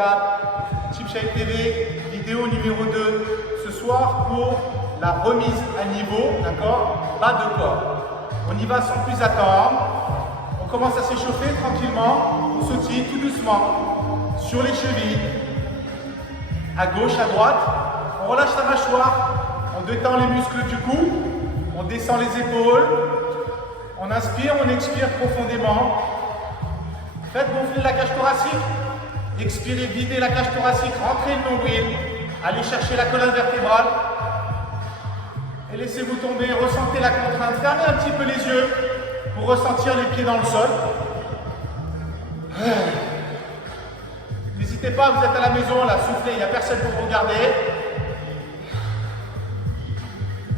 4, Team Shape TV, vidéo numéro 2, ce soir pour la remise à niveau, d'accord, bas de corps. On y va sans plus attendre, on commence à s'échauffer tranquillement, on sautille tout doucement, sur les chevilles, à gauche, à droite, on relâche la mâchoire, on détend les muscles du cou, on descend les épaules, on inspire, on expire profondément. Faites gonfler la cage thoracique, expirez, videz la cage thoracique, rentrez le nombril, allez chercher la colonne vertébrale et laissez-vous tomber, ressentez la contrainte, fermez un petit peu les yeux pour ressentir les pieds dans le sol. N'hésitez pas, vous êtes à la maison, là, soufflez, il n'y a personne pour vous regarder.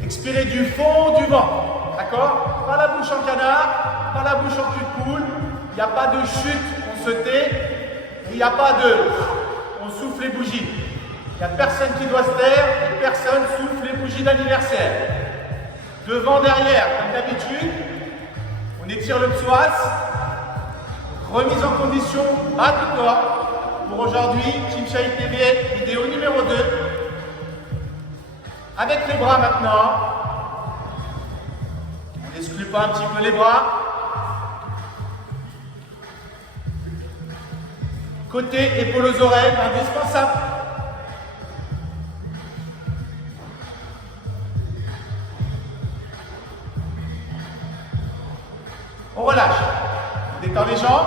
Expirez du fond du ventre, d'accord? Pas la bouche en canard, pas la bouche en cul de poule. Il n'y a pas de chute, on se tait. Et il n'y a pas de... on souffle les bougies. Il n'y a personne qui doit se taire et personne souffle les bougies d'anniversaire. Devant, derrière, comme d'habitude. On étire le psoas. Remise en condition, bas de corps. Pour aujourd'hui, Team Shape TV, vidéo numéro 2. Avec les bras maintenant. On n'exclut pas un petit peu les bras. Côté épaules aux oreilles, indispensable. On relâche. On détend les jambes.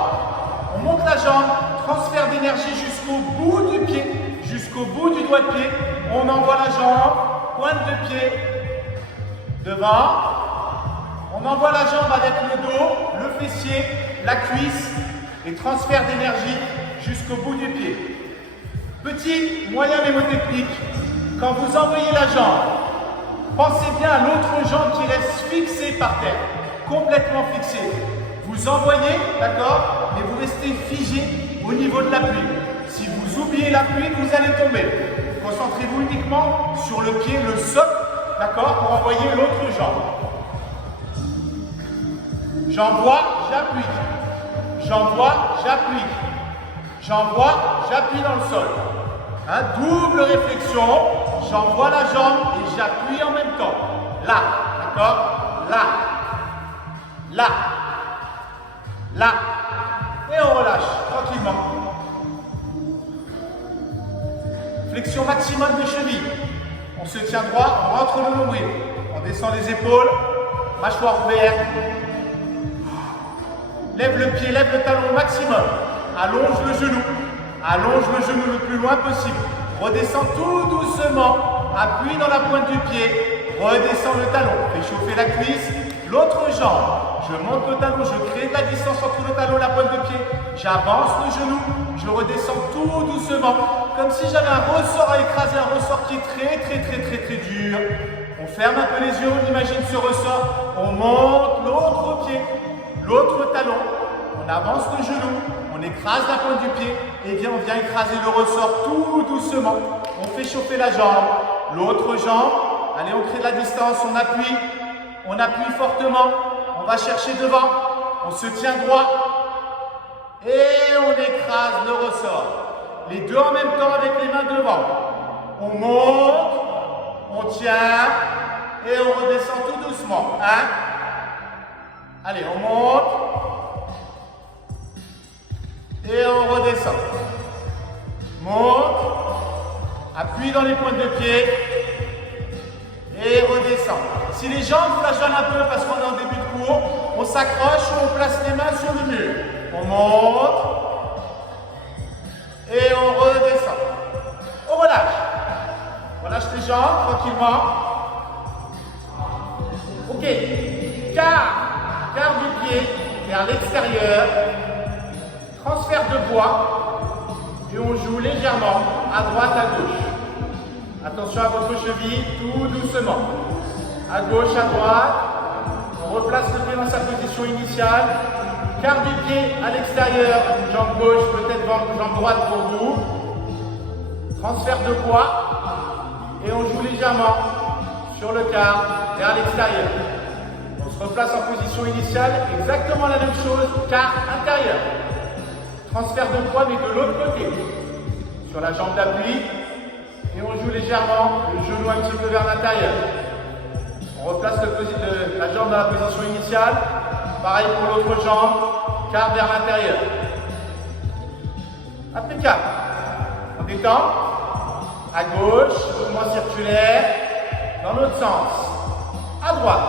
On monte la jambe. Transfert d'énergie jusqu'au bout du pied, jusqu'au bout du doigt de pied. On envoie la jambe. Pointe de pied devant. On envoie la jambe avec le dos, le fessier, la cuisse et transfert d'énergie jusqu'au bout du pied. Petit, moyen mémotechnique, quand vous envoyez la jambe, pensez bien à l'autre jambe qui reste fixée par terre, complètement fixée. Vous envoyez, d'accord, mais vous restez figé au niveau de l'appui. Si vous oubliez l'appui, vous allez tomber. Concentrez-vous uniquement sur le pied, le socle, d'accord, pour envoyer l'autre jambe. J'envoie, j'appuie. J'envoie, j'appuie. J'envoie, j'appuie dans le sol. Hein, double réflexion. J'envoie la jambe et j'appuie en même temps. Là, d'accord? Là. Là. Là. Et on relâche tranquillement. Flexion maximum des chevilles. On se tient droit, on rentre le nombril. On descend les épaules, mâchoire ouverte. Lève le pied, lève le talon au maximum. Allonge le genou. Allonge le genou le plus loin possible. Redescends tout doucement. Appuie dans la pointe du pied. Redescends le talon. Fais chauffer la cuisse. L'autre jambe. Je monte le talon. Je crée de la distance entre le talon et la pointe de pied. J'avance le genou. Je redescends tout doucement. Comme si j'avais un ressort à écraser. Un ressort qui est très dur. On ferme un peu les yeux. On imagine ce ressort. On monte l'autre pied. L'autre talon. On avance le genou. On écrase la pointe du pied et bien on vient écraser le ressort tout doucement. On fait chauffer la jambe, l'autre jambe. Allez, on crée de la distance, on appuie fortement. On va chercher devant, on se tient droit et on écrase le ressort. Les deux en même temps avec les mains devant. On monte, on tient et on redescend tout doucement. Hein? Allez, on monte. Et on redescend. Monte. Appuie dans les pointes de pied. Et redescend. Si les jambes flageolent un peu parce qu'on est en début de cours, on s'accroche ou on place les mains sur le mur. On monte. Et on redescend. On relâche. On relâche les jambes tranquillement. Ok. Quart du pied vers l'extérieur. Transfert de poids et on joue légèrement à droite, à gauche. Attention à votre cheville, tout doucement. À gauche, à droite. On replace le pied dans sa position initiale. Quart du pied à l'extérieur, jambe gauche, peut-être jambe droite pour vous. Transfert de poids et on joue légèrement sur le quart vers l'extérieur. On se replace en position initiale, exactement la même chose, quart intérieur. Transfert de poids mais de l'autre côté. sur la jambe d'appui. Et on joue légèrement le genou un petit peu vers l'intérieur. On replace la jambe dans la position initiale. Pareil pour l'autre jambe, quart vers l'intérieur. Impeccable. On détend. À gauche, mouvement circulaire. Dans l'autre sens. À droite.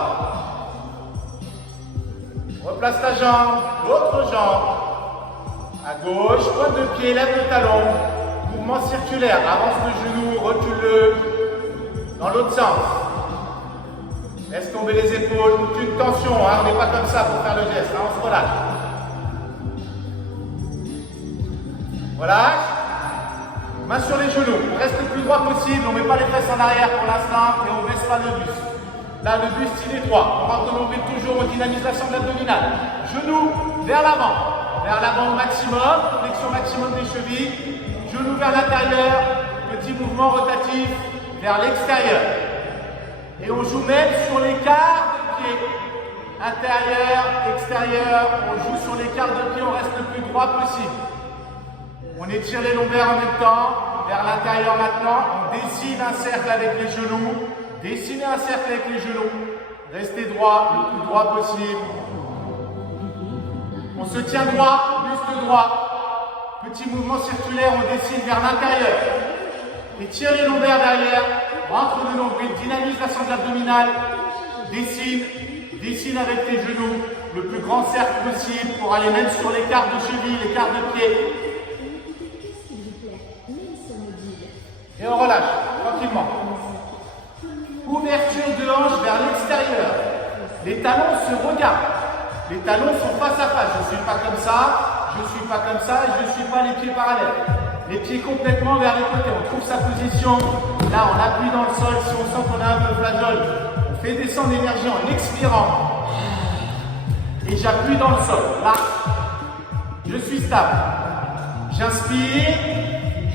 On replace la jambe, l'autre jambe. À gauche, pointe de pied, lève le talon. Mouvement circulaire. Avance le genou, recule-le. Dans l'autre sens. Laisse tomber les épaules. Aucune tension. On n'est pas comme ça pour faire le geste. On se relâche. Relâche. Main sur les genoux. On reste le plus droit possible. On ne met pas les fesses en arrière pour l'instant et on ne baisse pas le buste. Là, le buste, il est droit. On rentre le nombril toujours. On dynamise la sangle abdominale. Genoux vers l'avant. Vers l'avant au maximum. Flexion maximum des chevilles. Genoux vers l'intérieur. Petit mouvement rotatif vers l'extérieur. Et on joue même sur l'écart de pied. Intérieur, extérieur. On joue sur l'écart de pied. On reste le plus droit possible. On étire les lombaires en même temps, vers l'intérieur maintenant. On dessine un cercle avec les genoux. Dessinez un cercle avec les genoux. Restez droit, le plus droit possible. On se tient droit, buste droit. Petit mouvement circulaire, on dessine vers l'intérieur. Étire les lombaires derrière. Rentre le nombril, dynamise la sangle abdominale. Dessine avec tes genoux. Le plus grand cercle possible pour aller même sur l'écart de cheville, l'écart de pied. Et on relâche, tranquillement. Ouverture de hanche vers l'extérieur. Les talons se regardent. Les talons sont face à face. Je ne suis pas comme ça, je ne suis pas comme ça, je ne suis pas les pieds parallèles. Les pieds complètement vers les côtés. On trouve sa position. Là, on appuie dans le sol. Si on sent qu'on a un peu flageole, on fait descendre l'énergie en expirant. Et j'appuie dans le sol. Là, je suis stable. J'inspire.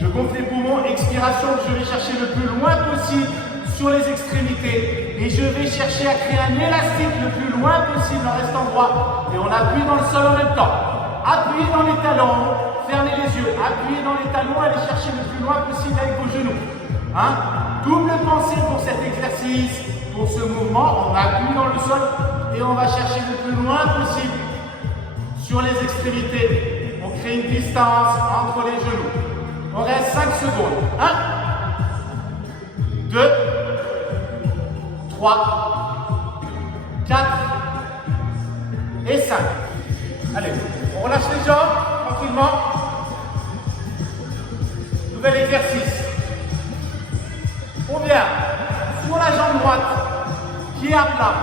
Je gonfle les poumons, expiration, je vais chercher le plus loin possible sur les extrémités et je vais chercher à créer un élastique le plus loin possible en restant droit et on appuie dans le sol en même temps. Appuyez dans les talons, fermez les yeux, appuyez dans les talons, allez chercher le plus loin possible avec vos genoux. Double pensée pour cet exercice, pour ce mouvement, on appuie dans le sol et on va chercher le plus loin possible sur les extrémités. On crée une distance entre les genoux. On reste 5 secondes. 1, 2, 3, 4 et 5. Allez, on relâche les jambes tranquillement. Nouvel exercice. On vient sur la jambe droite, pied à plat,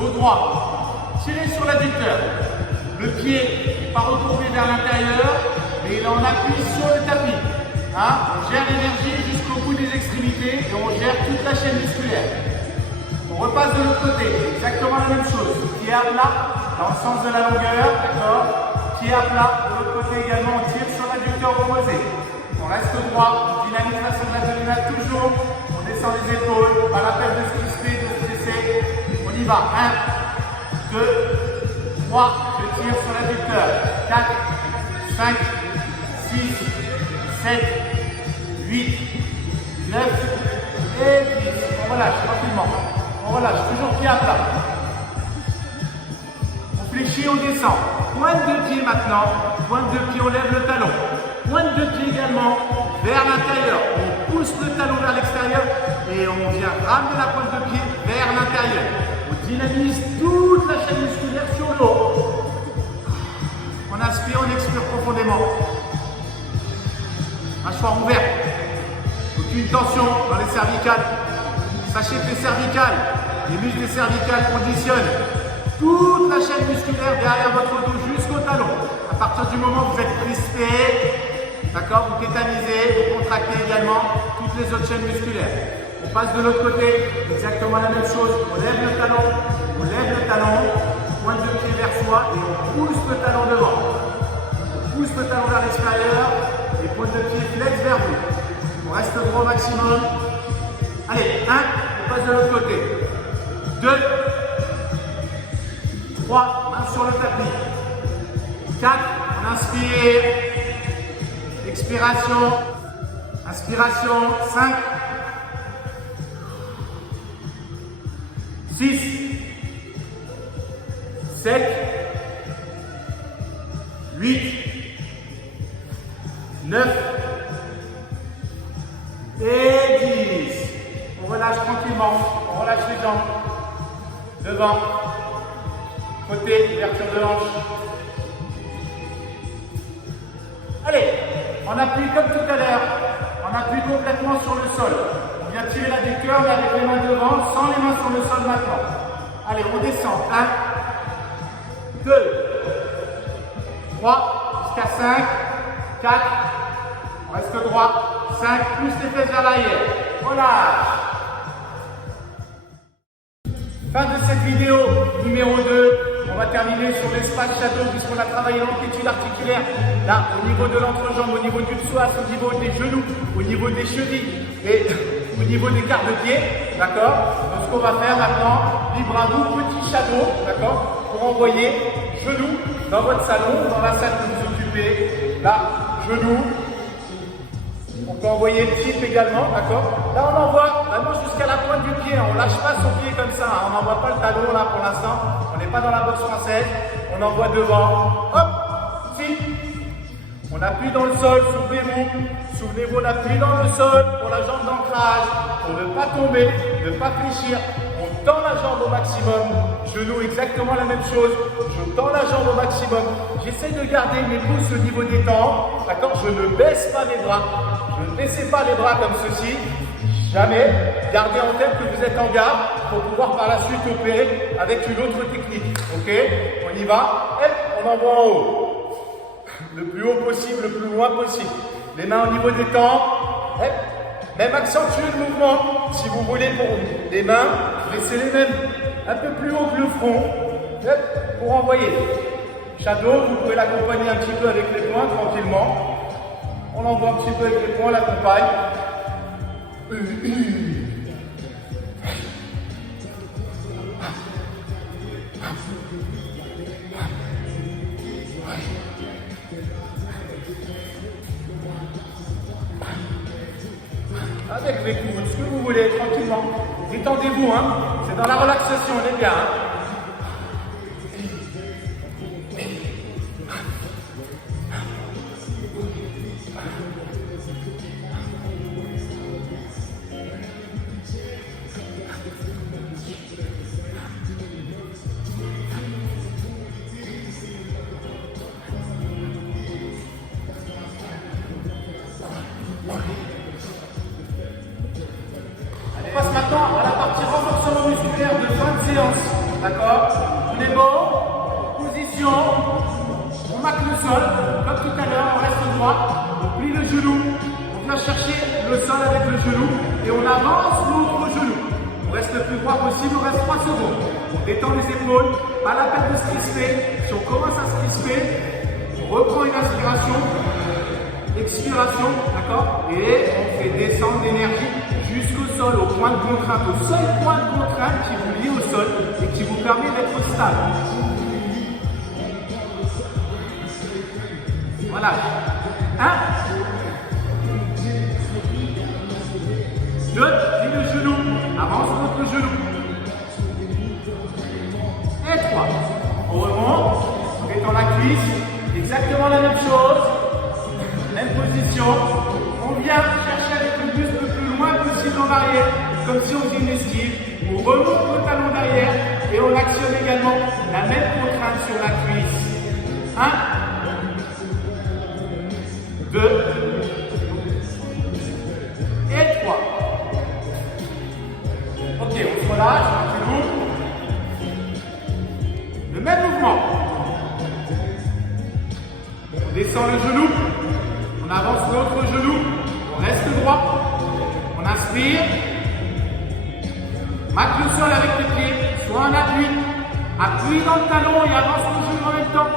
dos droit. Tirez sur l'adducteur. Le pied part retourner vers l'intérieur. Et là, on appuie sur le tapis. On gère l'énergie jusqu'au bout des extrémités et on gère toute la chaîne musculaire. On repasse de l'autre côté, exactement la même chose. Pied à plat, dans le sens de la longueur, d'accord. Pied à plat, de l'autre côté également, on tire sur l'adducteur opposé. On reste droit, on dynamise la sangle abdominale toujours. On descend les épaules, pas la peine de se crisper, de se stresser. On y va. 1, 2, 3, je tire sur l'adducteur. 4, 5, 6, 7, 8, 9 et 10. On relâche tranquillement. On relâche, toujours pied à plat. On fléchit, on descend. Pointe de pied maintenant. Pointe de pied, on lève le talon. Pointe de pied également vers l'intérieur. On pousse le talon vers l'extérieur et on vient ramener la pointe de pied vers l'intérieur. On dynamise toute la chaîne musculaire sur le haut. On inspire, on expire profondément. Mâchoire ouverte. Aucune tension dans les cervicales. Sachez que les cervicales, les muscles des cervicales conditionnent toute la chaîne musculaire derrière votre dos jusqu'au talon. À partir du moment où vous êtes crispé, d'accord, vous tétanisez, vous contractez également toutes les autres chaînes musculaires. On passe de l'autre côté, exactement la même chose. On lève le talon, pointe de pied vers soi et on pousse le talon devant. On pousse le talon vers l'extérieur et pointe de pied flex vers vous. On reste droit au maximum. Allez, 1, on passe de l'autre côté. 2, 3, main sur le tapis. 4, on inspire. Expiration. Inspiration, 5, 6, 7, 8, 9 et 10. On relâche tranquillement, on relâche les jambes. Devant, côté, ouverture de hanche. Allez, on appuie comme tout à l'heure. On appuie complètement sur le sol. On vient tirer la des cœurs avec les mains devant, sans les mains sur le sol maintenant. Allez, on descend. 1, 2, 3, jusqu'à 5, 4, on reste droit, 5, plus les fesses vers l'arrière. Relâche. Fin de cette vidéo numéro 2. On va terminer sur l'espace shadow puisqu'on a travaillé l'amplitude articulaire là au niveau de l'entrejambe, au niveau du psoas, au niveau des genoux, au niveau des chevilles et au niveau des quarts de pied. D'accord? Donc ce qu'on va faire maintenant, libre à vous, petit shadow, d'accord? Pour envoyer genoux dans votre salon, dans la salle que vous occupez. Là, genoux. On peut envoyer le type également, d'accord? Là, on envoie vraiment jusqu'à la pointe du pied. On ne lâche pas son pied comme ça. On n'envoie pas le talon là pour l'instant. On n'est pas dans la boxe française. On envoie devant. Hop! Si. On appuie dans le sol. Souvenez-vous. Souvenez-vous, on appuie dans le sol pour la jambe d'ancrage. Pour ne pas tomber, ne pas fléchir. On tend la jambe au maximum. Genou, exactement la même chose. Je tends la jambe au maximum. J'essaie de garder mes pouces au niveau des temps. D'accord? Je ne baisse pas mes bras. Ne baissez pas les bras comme ceci, jamais. Gardez en tête que vous êtes en garde pour pouvoir par la suite opérer avec une autre technique. Ok? On y va. Et on envoie en haut. Le plus haut possible, le plus loin possible. Les mains au niveau des temps. Et même accentuer le mouvement. Si vous voulez pour les mains, laissez les mêmes un peu plus haut que le front. Et pour envoyer. Shadow, vous pouvez l'accompagner un petit peu avec les poings tranquillement. On envoie un petit peu avec les poings, on l'accompagne. Avec les coudes, ce que vous voulez, tranquillement. Détendez-vous, hein. C'est dans la relaxation, on est bien. Hein. On passe maintenant à la partie renforcement musculaire de fin de séance. D'accord? On est bon. Position. On marque le sol. Comme tout à l'heure, on reste droit. On plie le genou. On vient chercher le sol avec le genou. Et on avance l'autre genou. On reste le plus droit possible. On reste 3 secondes. On détend les épaules. Pas la peine de se crisper. Si on commence à se crisper, on reprend une inspiration. Expiration, d'accord? Et on fait descendre l'énergie jusqu'au sol, au point de contrainte, au seul point de contrainte qui vous lie au sol et qui vous permet d'être stable. Voilà. 1, 2, plie le genou, avance votre genou. Et 3. On remonte, on détend la cuisse, exactement la même chose. Même position, on vient chercher avec le buste le plus loin possible en arrière, comme si on faisait une esquive. On remonte le talon derrière et on actionne également la même contrainte sur la cuisse. 1, 2 et 3. Ok, on se relâche, tranquillou. Le même mouvement. On descend le genou. On avance l'autre genou, on reste droit, on inspire, marque le sol avec les pieds, soit en appui, appuie dans le talon et avance le genou en même temps.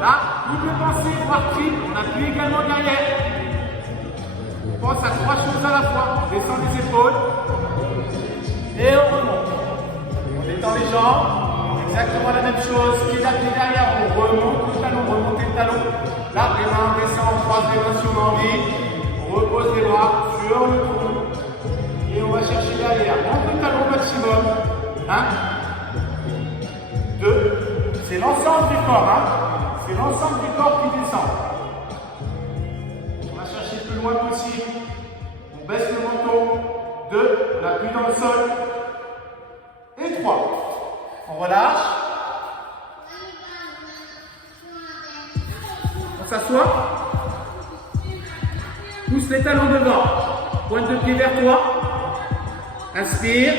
Là, double pensée, voire triple, on appuie également derrière. On pense à 3 choses à la fois, on descend les épaules et on remonte. On détend les jambes, exactement la même chose, pied d'appui derrière, on remonte le talon, remonter le talon. Là, les mains descendent, on croise les mains si on a envie. On repose les bras sur le trou. Et on va chercher derrière. Monte le talon au maximum. 1, 2. C'est l'ensemble du corps. Hein. C'est l'ensemble du corps qui descend. On va chercher le plus loin possible. On baisse le menton. 2. L'appui dans le sol. Et 3. On relâche. On s'assoit. Pousse les talons devant. Pointe de pied vers toi. Inspire.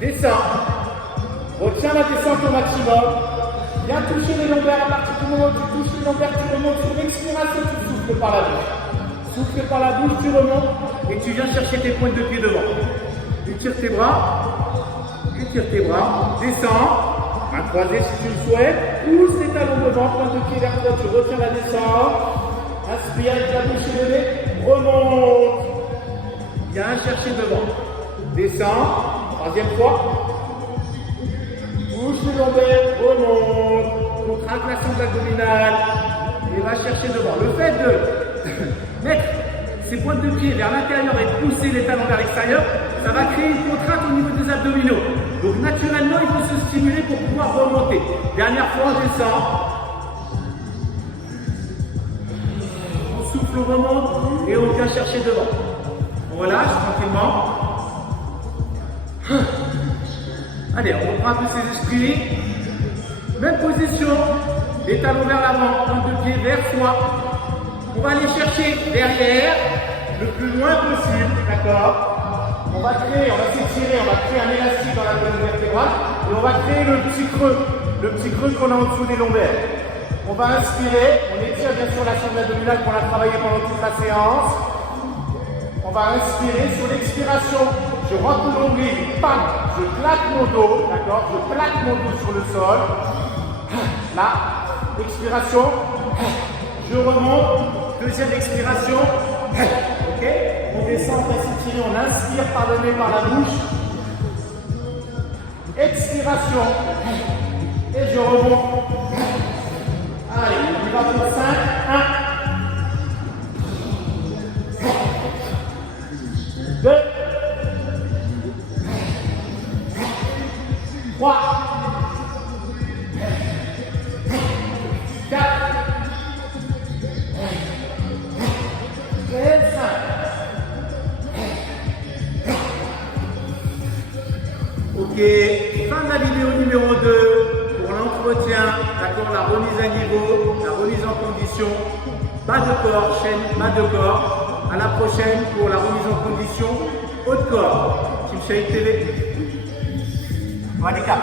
Descends. Retiens la descente au maximum. Viens toucher les lombaires. À partir du moment où tu touches les lombaires, tu remontes sur l'expiration, tu souffles par la bouche. Souffle par la bouche, tu remontes et tu viens chercher tes pointes de pied devant. Tu tires tes bras. Tu tires tes bras. Descends. Un croisé si tu le souhaites. Pousse les talons devant. Pointe de pied vers toi. Tu retiens la descente. Inspire avec la bouche élevée. Remonte. Viens chercher devant. Descends. Troisième fois. Bouge les lombaires. Remonte. Contracte la sonde abdominale. Et va chercher devant. Le fait de mettre ses pointes de pied vers l'intérieur et de pousser les talons vers l'extérieur, ça va créer une contrainte au niveau des abdominaux. Donc naturellement, il faut se stimuler pour pouvoir remonter. Dernière fois, on descend. On souffle, on remonte et on vient chercher devant. On relâche tranquillement. Allez, on reprend un peu ses esprits. Même position. Les talons vers l'avant, pointe de pied vers soi. On va aller chercher derrière, le plus loin possible, d'accord? On va s'étirer, on va créer un élastique dans la colonne vertébrale et on va créer le petit creux qu'on a en dessous des lombaires. On va inspirer, on étire bien sûr la sonde abdominale qu'on a travaillé pendant toute la séance. On va inspirer, sur l'expiration, je rentre le nombril, bam, je plaque mon dos, d'accord? Je plaque mon dos sur le sol. Là, expiration, je remonte, deuxième expiration, ok? On descend, on va s'étirer, on inspire par le nez, par la bouche. Expiration, et je remonte. Allez, on y va pour 5, 1, 2, 3, 4, 5. Ok, fin de la vidéo numéro 2 pour l'entretien, d'accord, la remise à niveau, la remise en condition, bas de corps, chaîne, bas de corps. À la prochaine pour la remise en condition, haut de corps. Team Shahid TV. On va les 4.